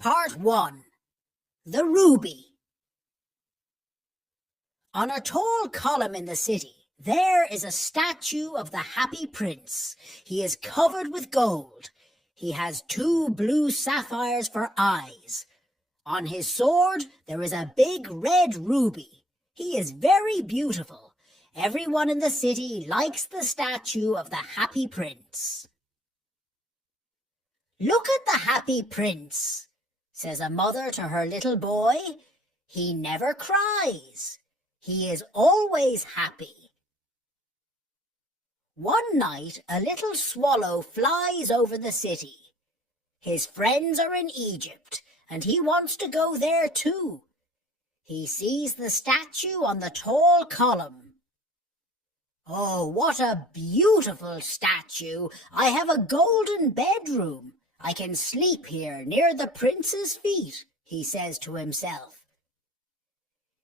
Part 1. The Ruby. On a tall column in the city, there is a statue of the Happy Prince. He is covered with gold. He has 2 blue sapphires for eyes. On his sword, there is a big red ruby. He is very beautiful. Everyone in the city likes the statue of the Happy Prince. "Look at the Happy Prince," says a mother to her little boy. "He never cries. He is always happy." One night, a little swallow flies over the city. His friends are in Egypt, and he wants to go there too. He sees the statue on the tall column. "Oh, what a beautiful statue! I have a golden bedroom. I can sleep here near the prince's feet," he says to himself.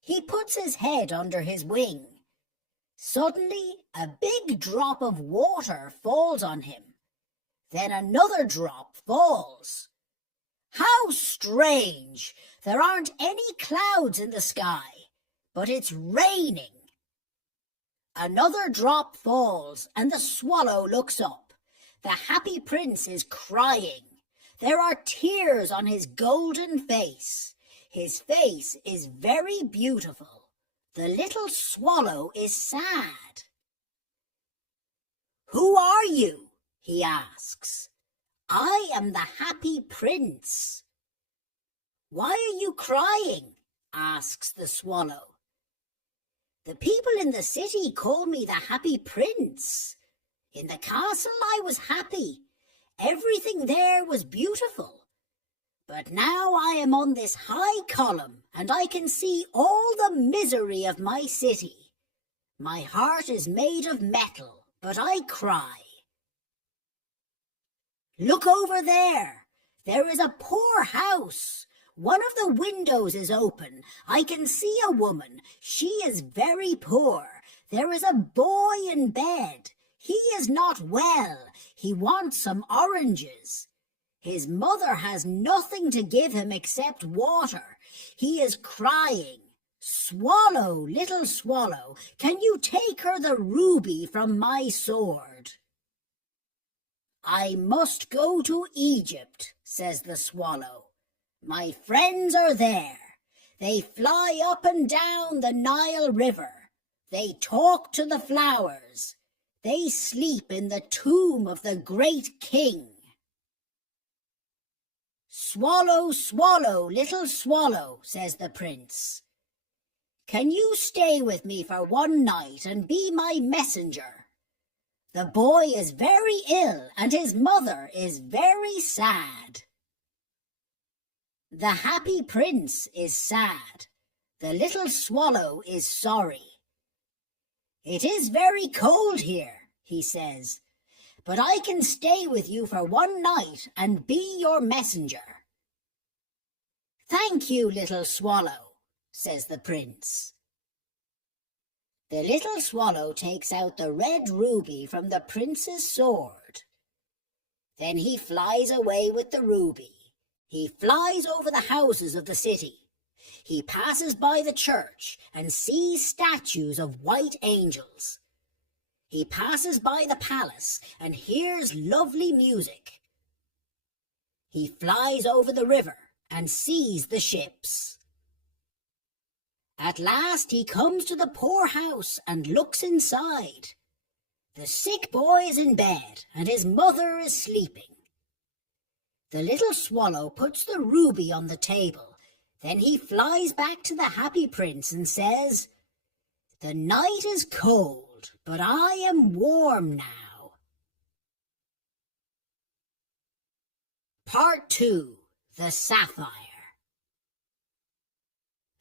He puts his head under his wing. Suddenly, a big drop of water falls on him. Then another drop falls. How strange! There aren't any clouds in the sky, but it's raining. Another drop falls, and the swallow looks up. The Happy Prince is crying. There are tears on his golden face. His face is very beautiful. The little swallow is sad. "Who are you?" he asks. "I am the Happy Prince." "Why are you crying?" asks the swallow. "The people in the city call me the Happy Prince. In the castle I was happy. Everything there was beautiful. But now I am on this high column, and I can see all the misery of my city. My heart is made of metal, but I cry. Look over there. There is a poor house. One of the windows is open. I can see a woman. She is very poor. There is a boy in bed. He is not well. He wants some oranges. His mother has nothing to give him except water. He is crying. Swallow, little swallow, can you take her the ruby from my sword?" "I must go to Egypt," says the swallow. "My friends are there. They fly up and down the Nile River. They talk to the flowers. They sleep in the tomb of the great king." "Swallow, swallow, little swallow," says the prince. "Can you stay with me for one night and be my messenger? The boy is very ill and his mother is very sad." The Happy Prince is sad. The little swallow is sorry. "It is very cold here," he says, "but I can stay with you for one night and be your messenger." "Thank you, little swallow," says the prince. The little swallow takes out the red ruby from the prince's sword. Then he flies away with the ruby. He flies over the houses of the city. He passes by the church and sees statues of white angels. He passes by the palace and hears lovely music. He flies over the river and sees the ships. At last he comes to the poor house and looks inside. The sick boy is in bed and his mother is sleeping. The little swallow puts the ruby on the table. Then he flies back to the Happy Prince and says, "The night is cold, but I am warm now." Part 2. The Sapphire.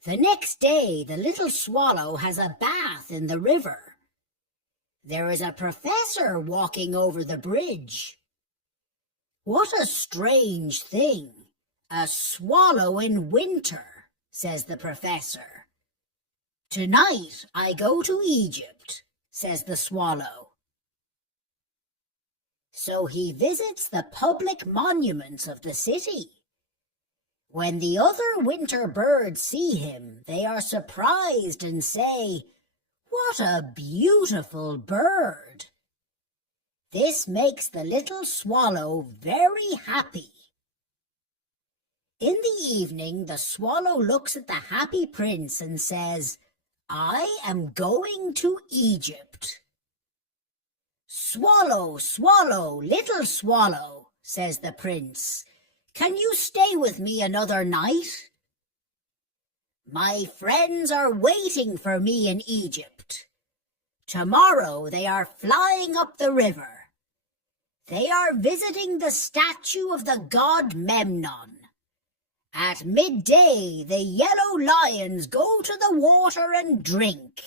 The next day, the little swallow has a bath in the river. There is a professor walking over the bridge. "What a strange thing! A swallow in winter," says the professor. "Tonight I go to Egypt," says the swallow. So he visits the public monuments of the city. When the other winter birds see him, they are surprised and say, "What a beautiful bird!" This makes the little swallow very happy. In the evening, the swallow looks at the happy prince and says, "I am going to Egypt." "Swallow, swallow, little swallow," says the prince, "can you stay with me another night?" "My friends are waiting for me in Egypt. Tomorrow they are flying up the river. They are visiting the statue of the god Memnon. At midday, the yellow lions go to the water and drink.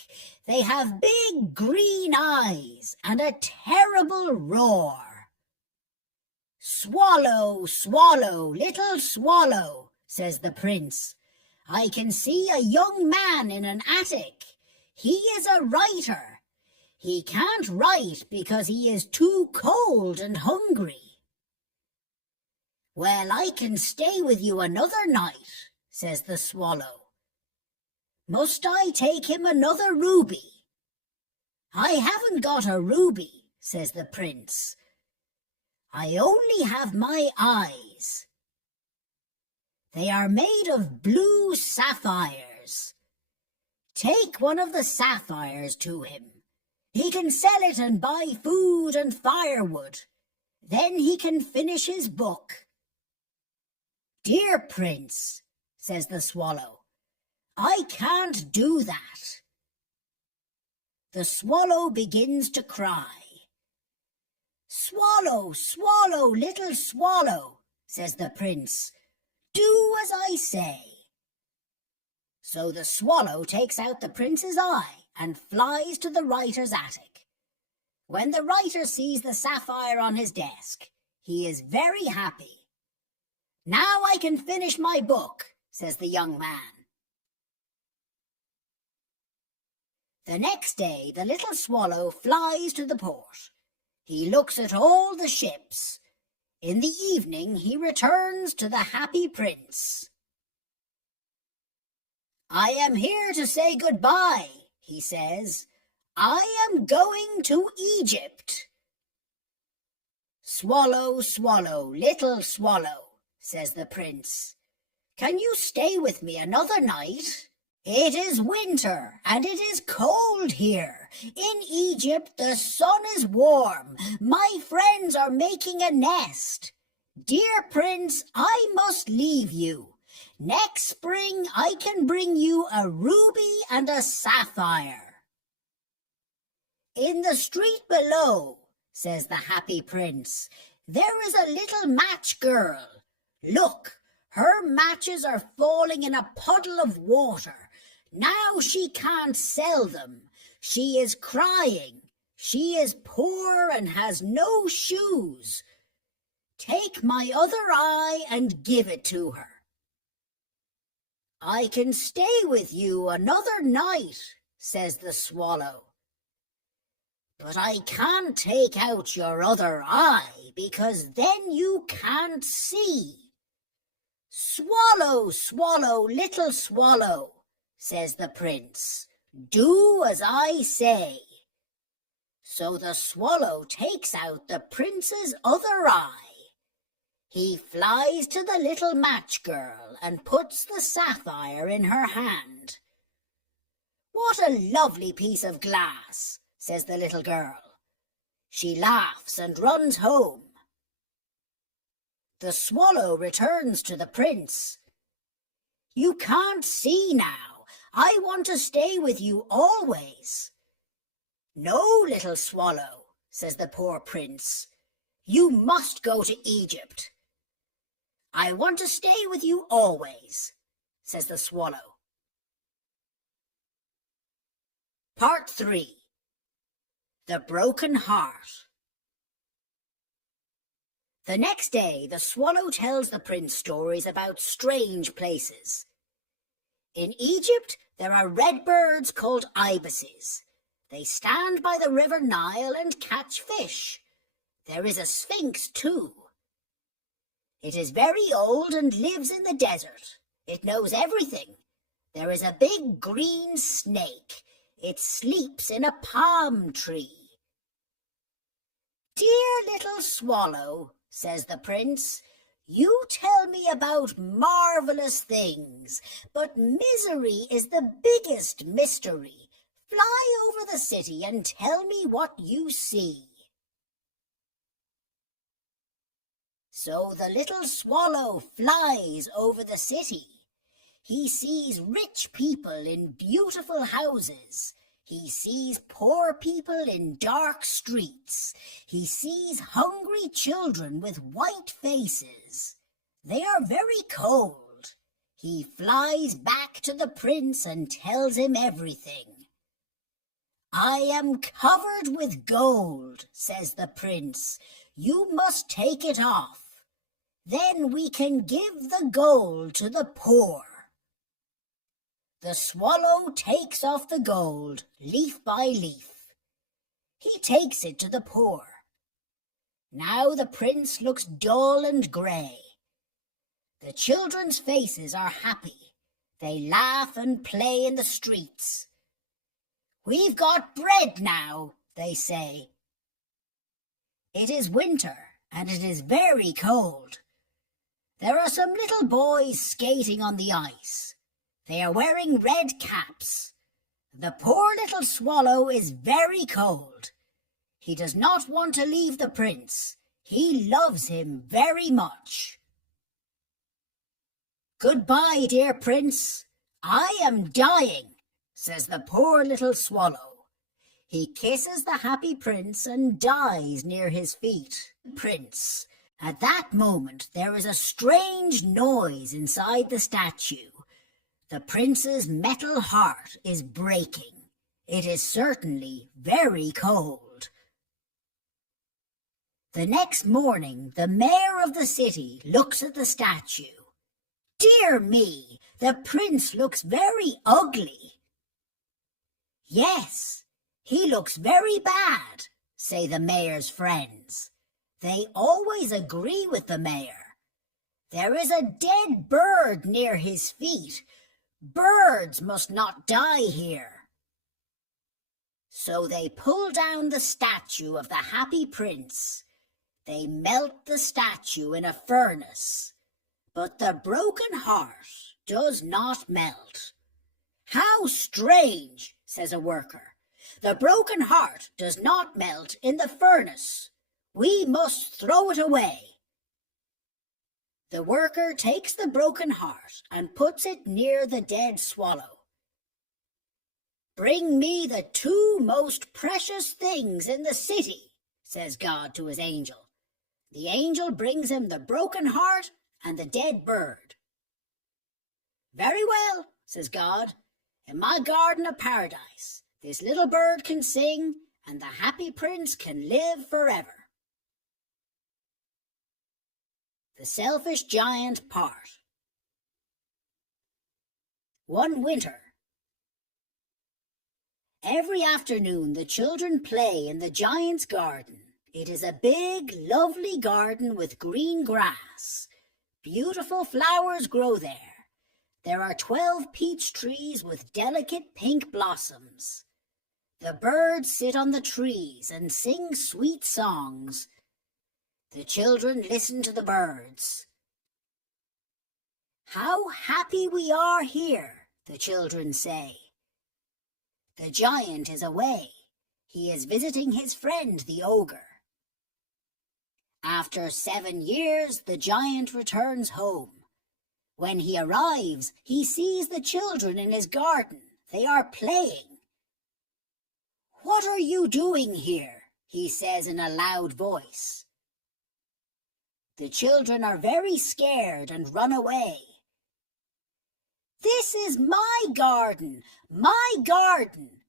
They have big green eyes and a terrible roar." "Swallow, swallow, little swallow," says the prince, "I can see a young man in an attic. He is a writer. He can't write because he is too cold and hungry." "Well, I can stay with you another night," says the swallow. "Must I take him another ruby?" "I haven't got a ruby," says the prince. "I only have my eyes. They are made of blue sapphires. Take one of the sapphires to him. He can sell it and buy food and firewood. Then he can finish his book." "Dear prince," says the swallow, "I can't do that." The swallow begins to cry. "Swallow, swallow, little swallow," says the prince, "do as I say." So the swallow takes out the prince's eye and flies to the writer's attic. When the writer sees the sapphire on his desk, he is very happy. "Now I can finish my book," says the young man. The next day, the little swallow flies to the port. He looks at all the ships. In the evening, he returns to the happy prince. "I am here to say goodbye," he says. "I am going to Egypt." "Swallow, swallow, little swallow," says the prince, "can you stay with me another night? It is winter and it is cold here. In Egypt the sun is warm. My friends are making a nest. Dear prince, I must leave you. Next spring I can bring you a ruby and a sapphire." "In the street below," says the happy prince, "there is a little match girl. Look, her matches are falling in a puddle of water. Now she can't sell them. She is crying. She is poor and has no shoes. Take my other eye and give it to her." "I can stay with you another night," says the swallow. "But I can't take out your other eye because then you can't see." "Swallow, swallow, little swallow," says the prince, "do as I say." So the swallow takes out the prince's other eye. He flies to the little match girl and puts the sapphire in her hand. "What a lovely piece of glass," says the little girl. She laughs and runs home. The swallow returns to the prince. "You can't see now. I want to stay with you always." "No, little swallow," says the poor prince. "You must go to Egypt." "I want to stay with you always," says the swallow. Part 3. The Broken Heart. The next day, the swallow tells the prince stories about strange places. In Egypt, there are red birds called ibises. They stand by the river Nile and catch fish. There is a sphinx, too. It is very old and lives in the desert. It knows everything. There is a big green snake. It sleeps in a palm tree. "Dear little swallow," says the prince, "you tell me about marvelous things, but misery is the biggest mystery. Fly over the city and tell me what you see." So the little swallow flies over the city. He sees rich people in beautiful houses. He sees poor people in dark streets. He sees hungry children with white faces. They are very cold. He flies back to the prince and tells him everything. "I am covered with gold," says the prince. "You must take it off. Then we can give the gold to the poor." The swallow takes off the gold, leaf by leaf. He takes it to the poor. Now the prince looks dull and grey. The children's faces are happy. They laugh and play in the streets. "We've got bread now," they say. It is winter, and it is very cold. There are some little boys skating on the ice. They are wearing red caps. The poor little swallow is very cold. He does not want to leave the prince. He loves him very much. "Goodbye, dear prince. I am dying," says the poor little swallow. He kisses the happy prince and dies near his feet. Prince. At that moment there is a strange noise inside the statue. The prince's metal heart is breaking. It is certainly very cold. The next morning, the mayor of the city looks at the statue. "Dear me, the prince looks very ugly." "Yes, he looks very bad," say the mayor's friends. They always agree with the mayor. "There is a dead bird near his feet. Birds must not die here." So they pull down the statue of the happy prince. They melt the statue in a furnace, but the broken heart does not melt. "How strange," says a worker. "The broken heart does not melt in the furnace. We must throw it away." The worker takes the broken heart and puts it near the dead swallow. "Bring me the two most precious things in the city," says God to his angel. The angel brings him the broken heart and the dead bird. "Very well," says God. "In my garden of paradise, this little bird can sing and the happy prince can live forever." The selfish giant part. One winter. Every afternoon the children play in the giant's garden. It is a big, lovely garden with green grass. Beautiful flowers grow there. There are 12 peach trees with delicate pink blossoms. The birds sit on the trees and sing sweet songs. The children listen to the birds. "How happy we are here," the children say. The giant is away. He is visiting his friend, the ogre. After 7 years, the giant returns home. When he arrives, he sees the children in his garden. They are playing. "What are you doing here?" he says in a loud voice. The children are very scared and run away. "This is my garden,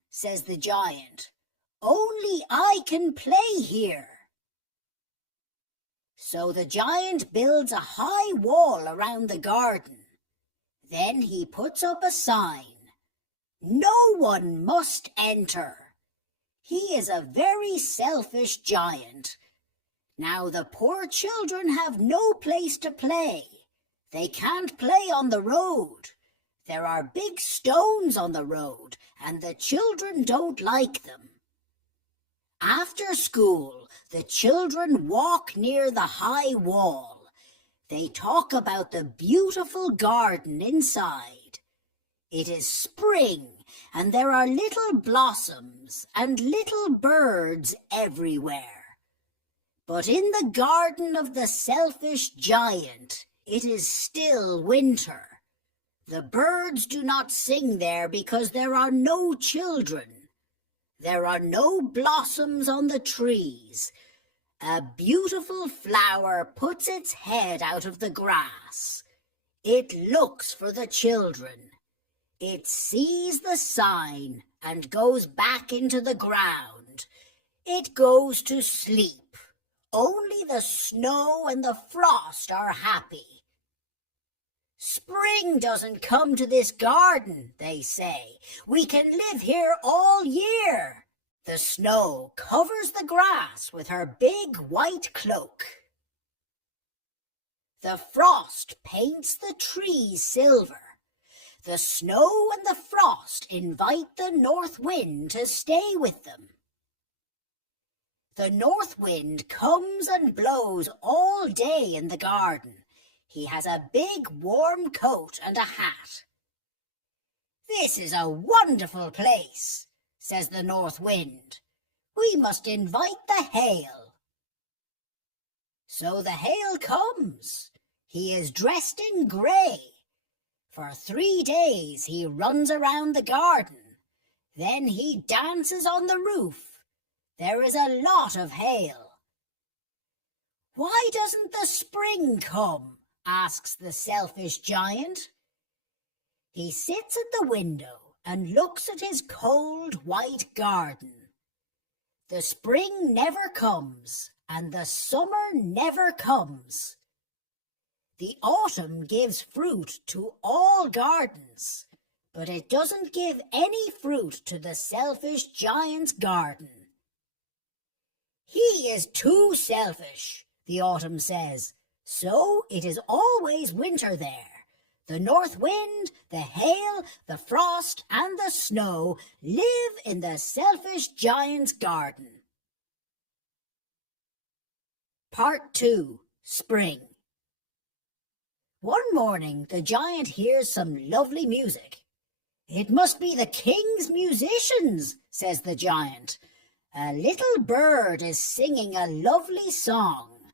says the giant. "Only I can play here." So the giant builds a high wall around the garden. Then he puts up a sign. "No one must enter." He is a very selfish giant. Now the poor children have no place to play. They can't play on the road. There are big stones on the road, and the children don't like them. After school, the children walk near the high wall. They talk about the beautiful garden inside. It is spring, and there are little blossoms and little birds everywhere. But in the garden of the selfish giant, it is still winter. The birds do not sing there because there are no children. There are no blossoms on the trees. A beautiful flower puts its head out of the grass. It looks for the children. It sees the sign and goes back into the ground. It goes to sleep. Only the snow and the frost are happy. Spring doesn't come to this garden, they say. We can live here all year. The snow covers the grass with her big white cloak. The frost paints the trees silver. The snow and the frost invite the north wind to stay with them. The north wind comes and blows all day in the garden. He has a big warm coat and a hat. "This is a wonderful place," says the north wind. "We must invite the hail." So the hail comes. He is dressed in grey. For 3 days he runs around the garden. Then he dances on the roof. There is a lot of hail. "Why doesn't the spring come?" asks the selfish giant. He sits at the window and looks at his cold white garden. The spring never comes, and the summer never comes. The autumn gives fruit to all gardens, but it doesn't give any fruit to the selfish giant's garden. "He is too selfish," the autumn says. "So it is always winter there. The north wind, the hail, the frost, and the snow live in the selfish giant's garden." Part 2. Spring. One morning the giant hears some lovely music. "It must be the king's musicians," says the giant. "A little bird is singing a lovely song.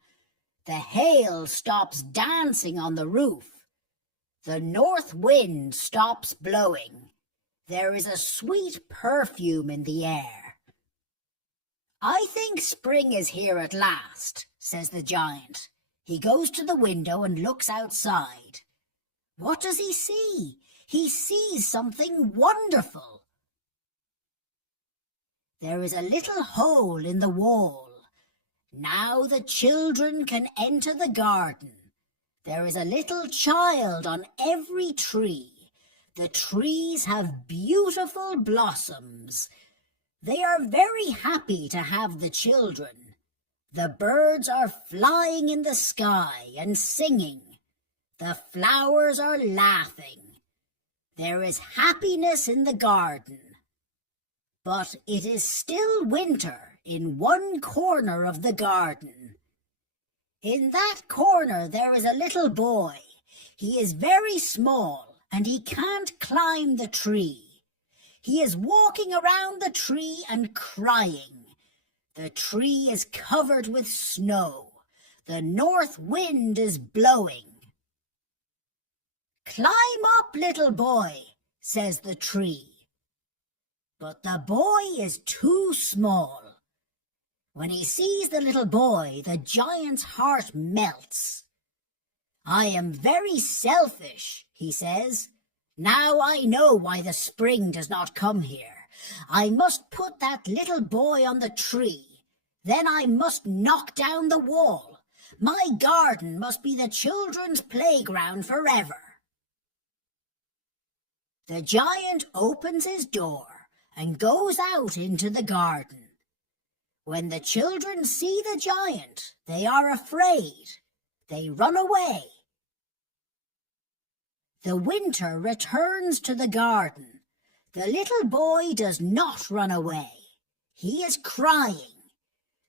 The hail stops dancing on the roof. The north wind stops blowing. There is a sweet perfume in the air." "I think spring is here at last," says the giant. He goes to the window and looks outside. What does he see? He sees something wonderful. There is a little hole in the wall. Now the children can enter the garden. There is a little child on every tree. The trees have beautiful blossoms. They are very happy to have the children. The birds are flying in the sky and singing. The flowers are laughing. There is happiness in the garden. But it is still winter in one corner of the garden. In that corner there is a little boy. He is very small and he can't climb the tree. He is walking around the tree and crying. The tree is covered with snow. The north wind is blowing. "Climb up, little boy," says the tree. But the boy is too small. When he sees the little boy, the giant's heart melts. "I am very selfish," he says. "Now I know why the spring does not come here. I must put that little boy on the tree. Then I must knock down the wall. My garden must be the children's playground forever." The giant opens his door and goes out into the garden. When the children see the giant, they are afraid. They run away. The winter returns to the garden. The little boy does not run away. He is crying.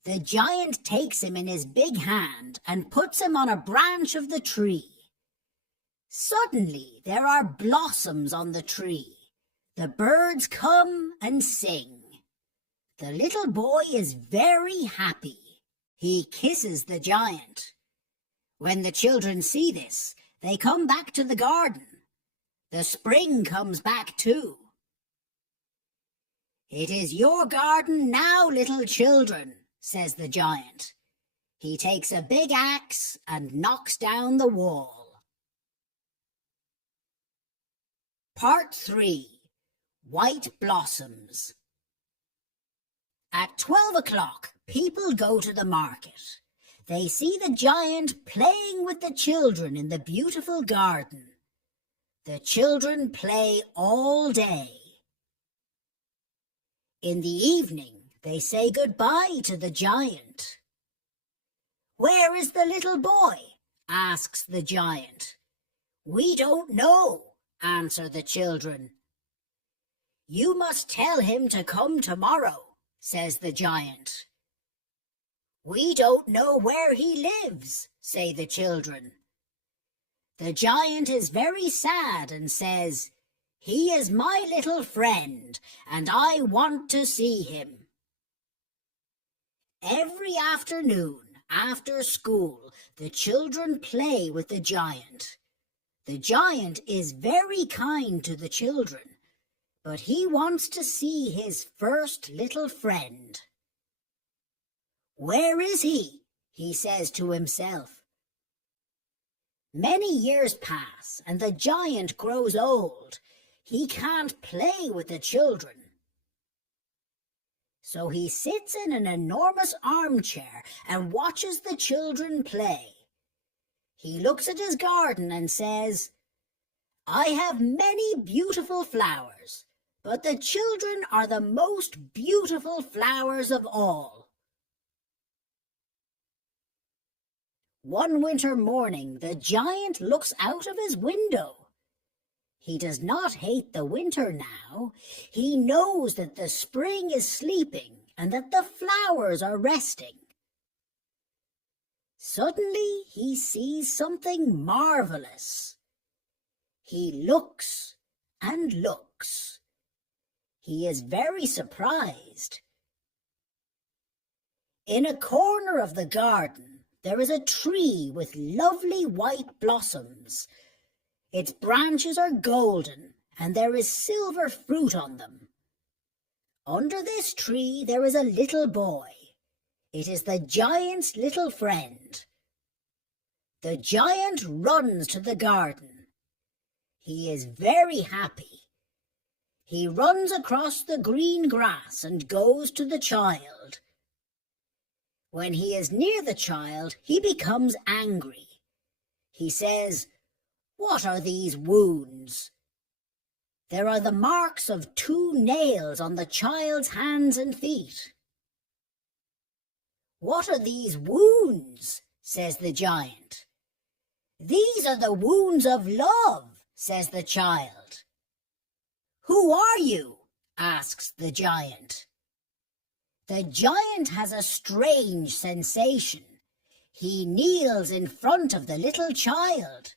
The giant takes him in his big hand and puts him on a branch of the tree. Suddenly there are blossoms on the tree. The birds come and sing. The little boy is very happy. He kisses the giant. When the children see this, they come back to the garden. The spring comes back too. "It is your garden now, little children," says the giant. He takes a big axe and knocks down the wall. Part 3. White Blossoms. At 12 o'clock, people go to the market. They see the giant playing with the children in the beautiful garden. The children play all day. In the evening, they say goodbye to the giant. "Where is the little boy?" asks the giant. "We don't know," answer the children. "You must tell him to come tomorrow," says the giant. "We don't know where he lives," say the children. The giant is very sad and says, "He is my little friend, and I want to see him." Every afternoon, after school, the children play with the giant. The giant is very kind to the children, but he wants to see his first little friend. "Where is he?" he says to himself. Many years pass, and the giant grows old. He can't play with the children. So he sits in an enormous armchair and watches the children play. He looks at his garden and says, "I have many beautiful flowers, but the children are the most beautiful flowers of all." One winter morning, the giant looks out of his window. He does not hate the winter now. He knows that the spring is sleeping and that the flowers are resting. Suddenly, he sees something marvelous. He looks and looks. He is very surprised. In a corner of the garden, there is a tree with lovely white blossoms. Its branches are golden, and there is silver fruit on them. Under this tree there is a little boy. It is the giant's little friend. The giant runs to the garden. He is very happy. He runs across the green grass and goes to the child. When he is near the child, he becomes angry. He says, "What are these wounds?" There are the marks of 2 nails on the child's hands and feet. "What are these wounds?" says the giant. "These are the wounds of love," says the child. "Who are you?" asks the giant. The giant has a strange sensation. He kneels in front of the little child.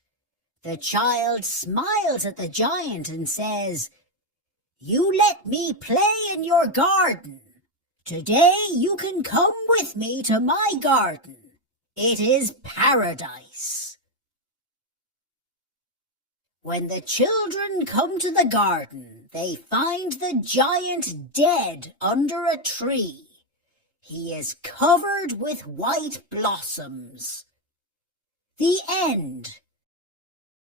The child smiles at the giant and says, "You let me play in your garden. Today you can come with me to my garden. It is paradise." When the children come to the garden, they find the giant dead under a tree. He is covered with white blossoms. The end.